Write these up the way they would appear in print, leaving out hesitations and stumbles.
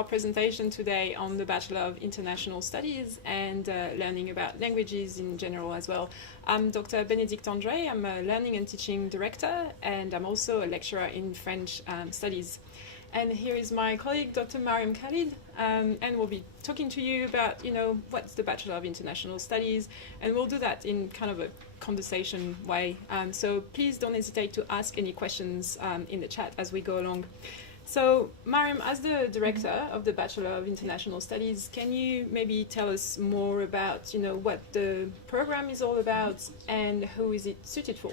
our presentation today on the Bachelor of International Studies and learning about languages in general as well. I'm Dr. Bénédicte André. I'm a Learning and Teaching Director, and I'm also a lecturer in French Studies. And here is my colleague, Dr. Mariam Khalid, and we'll be talking to you about, what's the Bachelor of International Studies, and we'll do that in kind of a conversation way. So please don't hesitate to ask any questions in the chat as we go along. So, Mariam, as the director of the Bachelor of International Studies, can you maybe tell us more about, what the program is all about and who is it suited for?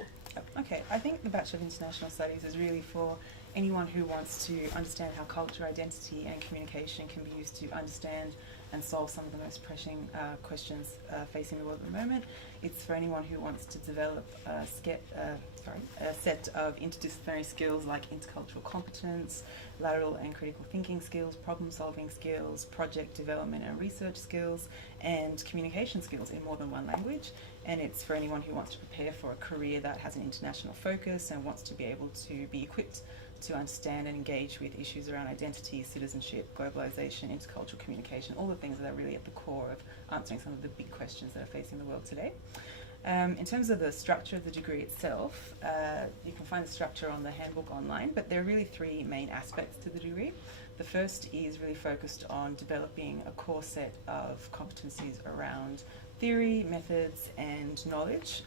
Okay, I think the Bachelor of International Studies is really for anyone who wants to understand how culture, identity and communication can be used to understand and solve some of the most pressing questions facing the world at the moment. It's for anyone who wants to develop a set of interdisciplinary skills like intercultural competence, lateral and critical thinking skills, problem-solving skills, project development and research skills, and communication skills in more than one language. And it's for anyone who wants to prepare for a career that has an international focus and wants to be able to be equipped to understand and engage with issues around identity, citizenship, globalization, intercultural communication, all the things that are really at the core of answering some of the big questions that are facing the world today. In terms of the structure of the degree itself, you can find the structure on the handbook online, but there are really three main aspects to the degree. The first is really focused on developing a core set of competencies around theory, methods, and knowledge,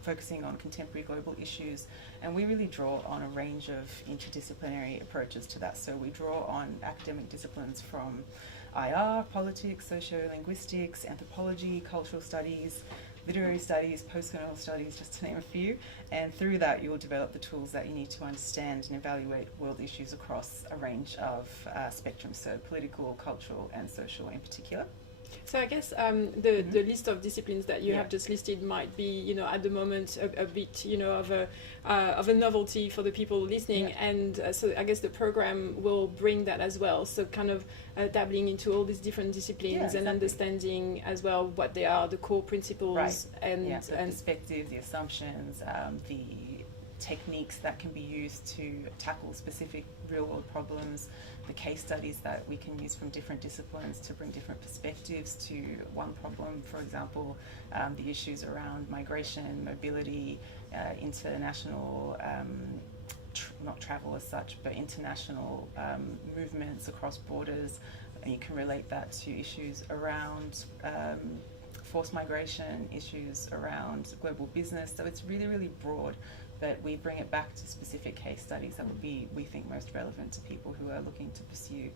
focusing on contemporary global issues, and we really draw on a range of interdisciplinary approaches to that. So we draw on academic disciplines from IR, politics, sociolinguistics, anthropology, cultural studies, literary studies, postcolonial studies, just to name a few, and through that you'll develop the tools that you need to understand and evaluate world issues across a range of spectrums, so political, cultural and social in particular. So I guess the list of disciplines that you have just listed might be, at the moment a bit, of a novelty for the people listening, and so I guess the program will bring that as well. So kind of dabbling into all these different disciplines and understanding as well what they are, the core principles, and the perspectives, the assumptions, the techniques that can be used to tackle specific real-world problems, the case studies that we can use from different disciplines to bring different perspectives to one problem. For example, the issues around migration, mobility, international, not travel as such, but international movements across borders. And you can relate that to issues around forced migration, issues around global business. So it's really, really broad, but we bring it back to specific case studies that would be, we think, most relevant to people who are looking to pursue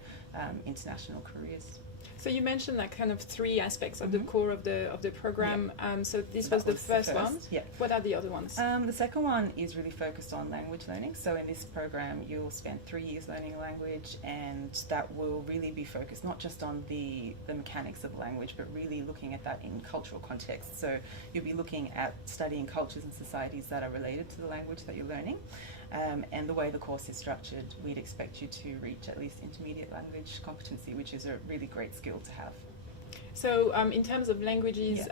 international careers. So you mentioned like kind of three aspects of the core of the program. So this was the first one. Yeah. What are the other ones? The second one is really focused on language learning. So in this program, you'll spend 3 years learning a language, and that will really be focused not just on the mechanics of language, but really looking at that in cultural context. So you'll be looking at studying cultures and societies that are related to the language that you're learning. And the way the course is structured, we'd expect you to reach at least intermediate language competency, which is a really great skill to have. So in terms of languages,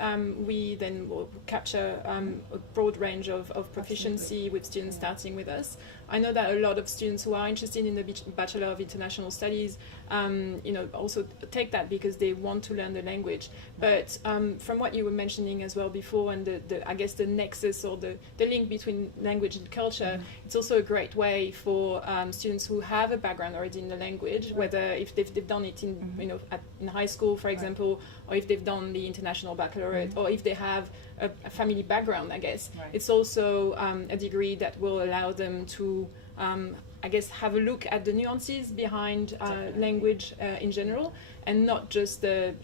we then will capture a broad range of proficiency with students starting with us. I know that a lot of students who are interested in the Bachelor of International Studies, also take that because they want to learn the language. But from what you were mentioning as well before, and I guess the nexus or the link between language and culture, it's also a great way for students who have a background already in the language, whether if they've done it in in high school, for example, or if they've done the International Baccalaureate, or if they have a family background, I guess. It's also a degree that will allow them to, I guess, have a look at the nuances behind language in general, and not just the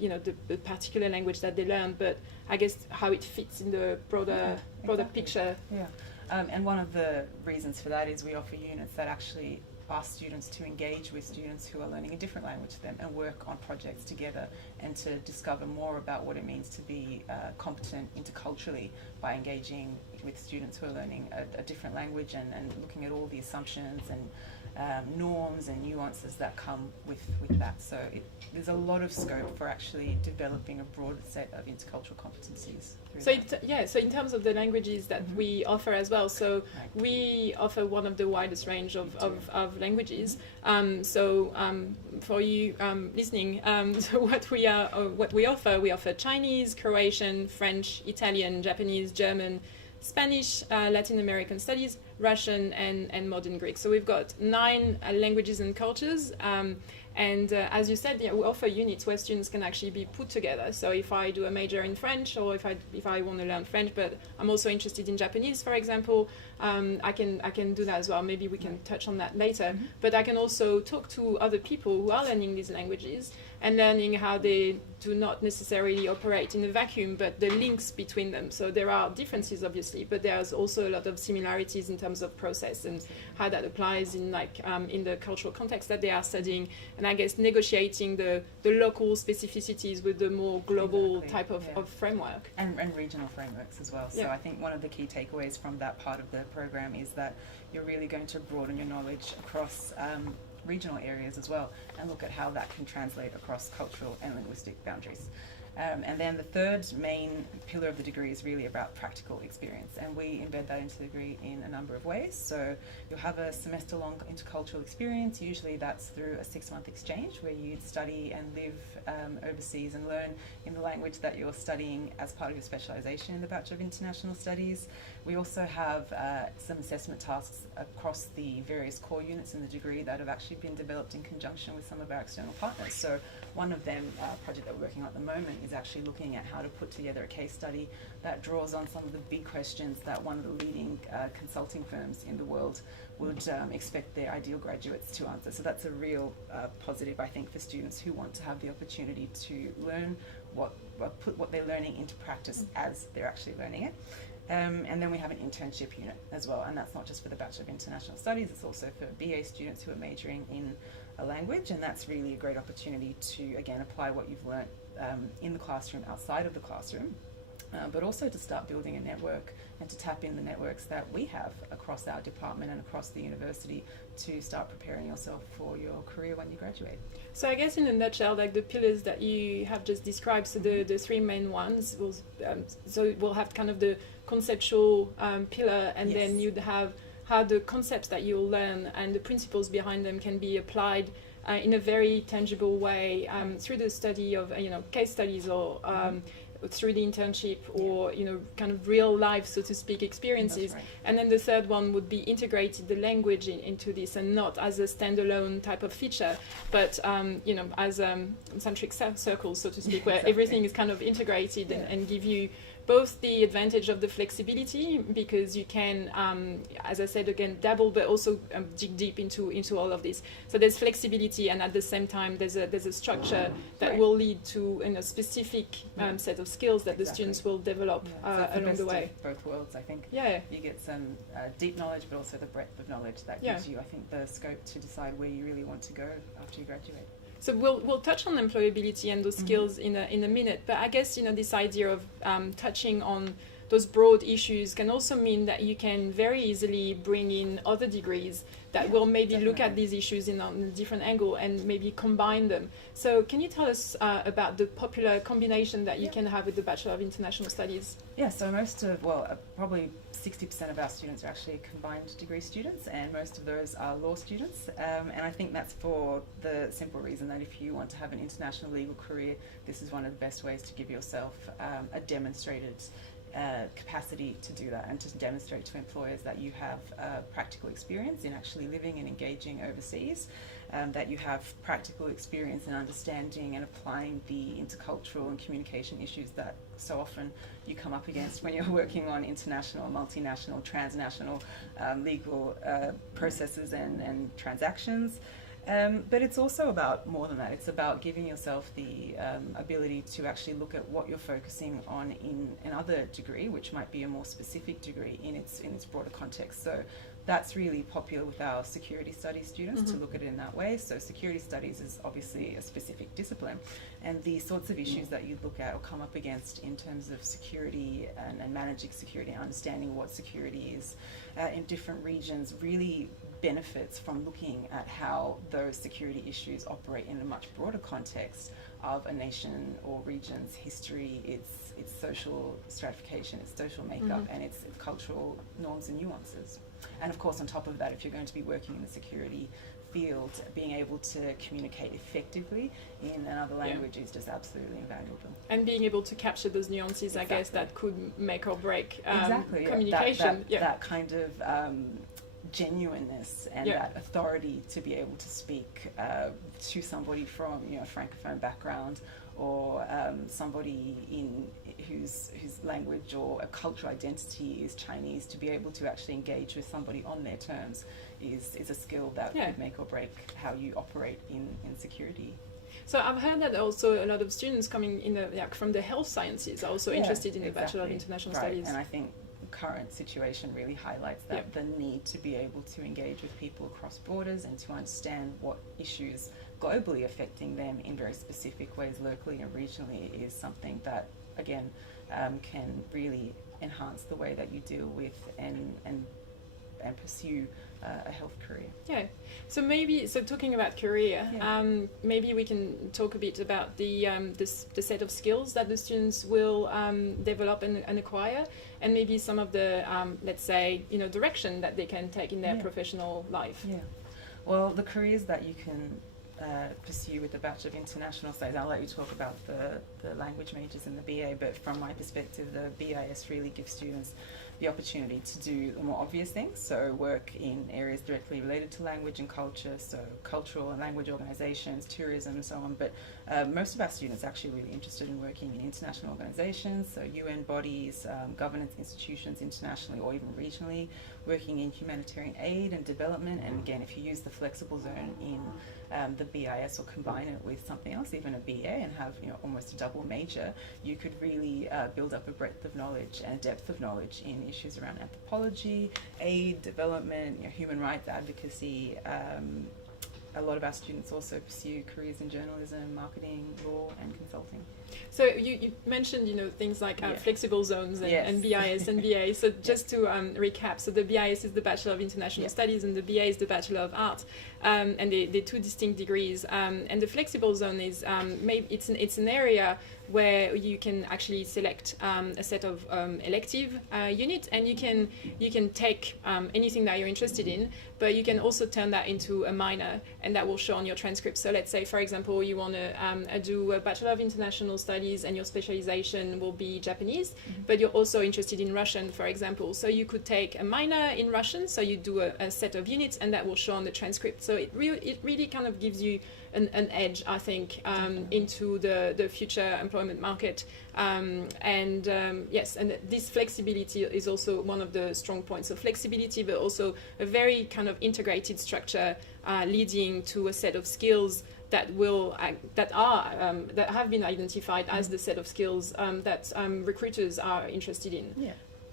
particular language that they learn, but I guess how it fits in the broader picture. Yeah, and one of the reasons for that is we offer units that actually ask students to engage with students who are learning a different language to them and work on projects together, and to discover more about what it means to be competent interculturally by engaging with students who are learning a different language, and looking at all the assumptions and norms and nuances that come with that. So there's a lot of scope for actually developing a broad set of intercultural competencies. So in terms of the languages that we offer as well, so we offer one of the widest range of languages. For you listening, so what we offer Chinese, Croatian, French, Italian, Japanese, German, Spanish, Latin American studies, Russian, and modern Greek. So we've got 9 languages and cultures. As you said, we offer units where students can actually be put together. So if I do a major in French, or if I want to learn French, but I'm also interested in Japanese, for example, I can do that as well. Maybe we can touch on that later. But I can also talk to other people who are learning these languages and learning how they do not necessarily operate in a vacuum, but the links between them. So there are differences, obviously, but there's also a lot of similarities in terms of process and how that applies in in the cultural context that they are studying. And I guess negotiating the local specificities with the more global type of framework. And regional frameworks as well. So I think one of the key takeaways from that part of the program is that you're really going to broaden your knowledge across regional areas as well, and look at how that can translate across cultural and linguistic boundaries. And then the third main pillar of the degree is really about practical experience, and we embed that into the degree in a number of ways. So you'll have a semester-long intercultural experience. Usually that's through a 6-month exchange where you study and live overseas and learn in the language that you're studying as part of your specialisation in the Bachelor of International Studies. We also have some assessment tasks across the various core units in the degree that have actually been developed in conjunction with some of our external partners. So one of them, a project that we're working on at the moment, is actually looking at how to put together a case study that draws on some of the big questions that one of the leading consulting firms in the world would expect their ideal graduates to answer. So that's a real positive, I think, for students who want to have the opportunity to learn put what they're learning into practice as they're actually learning it. And then we have an internship unit as well, and that's not just for the Bachelor of International Studies, it's also for BA students who are majoring in a language, and that's really a great opportunity to, again, apply what you've learnt in the classroom, outside of the classroom, but also to start building a network and to tap in the networks that we have across our department and across the university to start preparing yourself for your career when you graduate. So I guess in a nutshell, like the pillars that you have just described, so the 3 main ones, so we'll have kind of the conceptual pillar, and then you'd have how the concepts that you'll learn and the principles behind them can be applied in a very tangible way through the study of case studies or through the internship or kind of real life, so to speak, experiences. Right. And then the third one would be integrated the language into this, and not as a standalone type of feature, but as concentric circles, so to speak, where everything is kind of integrated and give you both the advantage of the flexibility, because you can, as I said again, dabble, but also dig deep into all of this. So there's flexibility, and at the same time, there's a structure that will lead to a specific set of skills that the students will develop along the way. Both worlds, I think. Yeah. You get some deep knowledge, but also the breadth of knowledge that gives you, I think, the scope to decide where you really want to go after you graduate. So we'll touch on employability and those skills in a minute, but I guess this idea of touching on those broad issues can also mean that you can very easily bring in other degrees that will maybe look at these issues in a different angle and maybe combine them. So can you tell us about the popular combination that you can have with the Bachelor of International Studies? Yeah, so probably 60% of our students are actually combined degree students, and most of those are law students. And I think that's for the simple reason that if you want to have an international legal career, this is one of the best ways to give yourself a demonstrated capacity to do that, and to demonstrate to employers that you have practical experience in actually living and engaging overseas, that you have practical experience in understanding and applying the intercultural and communication issues that so often you come up against when you're working on international, multinational, transnational legal processes and transactions. But it's also about more than that. It's about giving yourself the ability to actually look at what you're focusing on in another degree, which might be a more specific degree in its broader context. So that's really popular with our security studies students to look at it in that way. So security studies is obviously a specific discipline, and the sorts of issues that you look at or come up against in terms of security and managing security and understanding what security is in different regions really benefits from looking at how those security issues operate in a much broader context of a nation or region's history, its social stratification, its social makeup, and its cultural norms and nuances. And of course, on top of that, if you're going to be working in the security field, being able to communicate effectively in another language is just absolutely invaluable. And being able to capture those nuances, I guess, that could make or break communication. That kind of genuineness and that authority to be able to speak to somebody from a Francophone background, or somebody whose language or a cultural identity is Chinese, to be able to actually engage with somebody on their terms is a skill that could make or break how you operate in security. So I've heard that also a lot of students coming in from the health sciences are also interested in the Bachelor of International Studies. And I think the current situation really highlights that the need to be able to engage with people across borders and to understand what issues globally affecting them in very specific ways locally and regionally is something that, again, can really enhance the way that you deal with and pursue a health career. Yeah. So talking about career, maybe we can talk a bit about the set of skills that the students will develop and acquire, and maybe some of the let's say direction that they can take in their professional life. Yeah. Well, the careers that you can pursue with the Bachelor of International Studies, I'll let you talk about the language majors in the BA, but from my perspective, the BIS really gives students the opportunity to do the more obvious things, so work in areas directly related to language and culture, so cultural and language organisations, tourism and so on, but most of our students are actually really interested in working in international organisations, so UN bodies, governance institutions internationally or even regionally, working in humanitarian aid and development, and again, if you use the flexible zone in the BIS or combine it with something else, even a BA, and have almost a double major, you could really build up a breadth of knowledge and a depth of knowledge in issues around anthropology, aid, development, human rights advocacy. A lot of our students also pursue careers in journalism, marketing, law, and consulting. So you mentioned things like flexible zones and BIS and BA. So just to recap, so the BIS is the Bachelor of International Studies and the BA is the Bachelor of Arts, and they're two distinct degrees. And the flexible zone is it's an area where you can actually select a set of elective units, and you can take anything that you're interested in, but you can also turn that into a minor, and that will show on your transcript. So let's say, for example, you want to do a Bachelor of International Studies and your specialization will be Japanese, but you're also interested in Russian, for example. So you could take a minor in Russian, so you do a set of units, and that will show on the transcript. So it really kind of gives you an edge, I think, into the future employment market. And this flexibility is also one of the strong points of flexibility, but also a very kind of integrated structure leading to a set of skills that have been identified as the set of skills that recruiters are interested in. Yeah.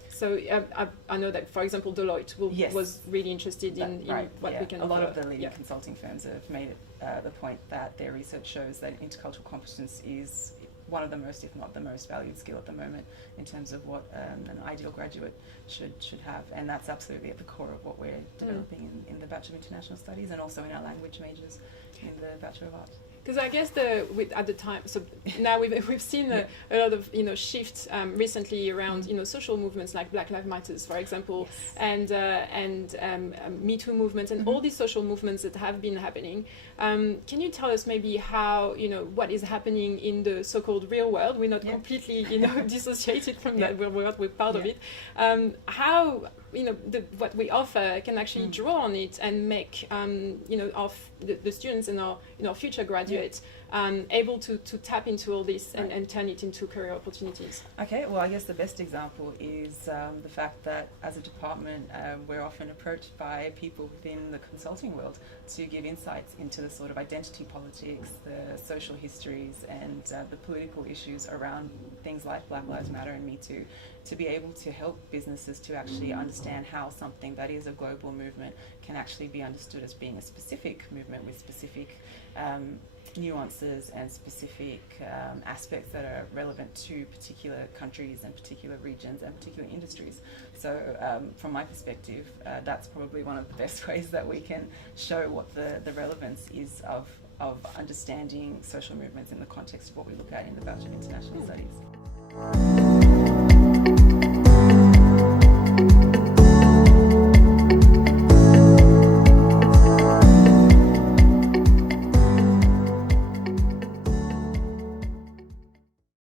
So I know that, for example, Deloitte was really interested in what we can offer. A lot of the leading consulting firms have made it the point that their research shows that intercultural competence is one of the most, if not the most valued skill at the moment in terms of what an ideal graduate should have. And that's absolutely at the core of what we're developing in the Bachelor of International Studies and also in our language majors in the Bachelor of Arts. Because I guess at the time, so now we've seen a lot of shifts recently around social movements like Black Lives Matter, for example, and Me Too movements and all these social movements that have been happening. Can you tell us maybe how what is happening in the so-called real world? We're not completely dissociated from that world. We're part of it. How what we offer can actually draw on it and make the students and our future graduates able to tap into all this and turn it into career opportunities. Okay, well, I guess the best example is the fact that as a department we're often approached by people within the consulting world to give insights into the sort of identity politics, the social histories and the political issues around things like Black Lives Matter and Me Too, to be able to help businesses to actually understand how something that is a global movement can actually be understood as being a specific movement with specific nuances and specific aspects that are relevant to particular countries and particular regions and particular industries. So from my perspective, that's probably one of the best ways that we can show what the relevance is of understanding social movements in the context of what we look at in the Bachelor of International Studies.